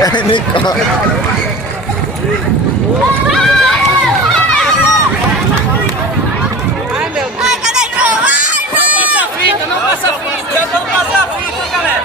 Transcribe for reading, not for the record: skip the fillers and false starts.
Ai, meu Deus. Ai, cadê o jogo? Não passa a fita, não passa a fita. Já vamos passar a fita, galera.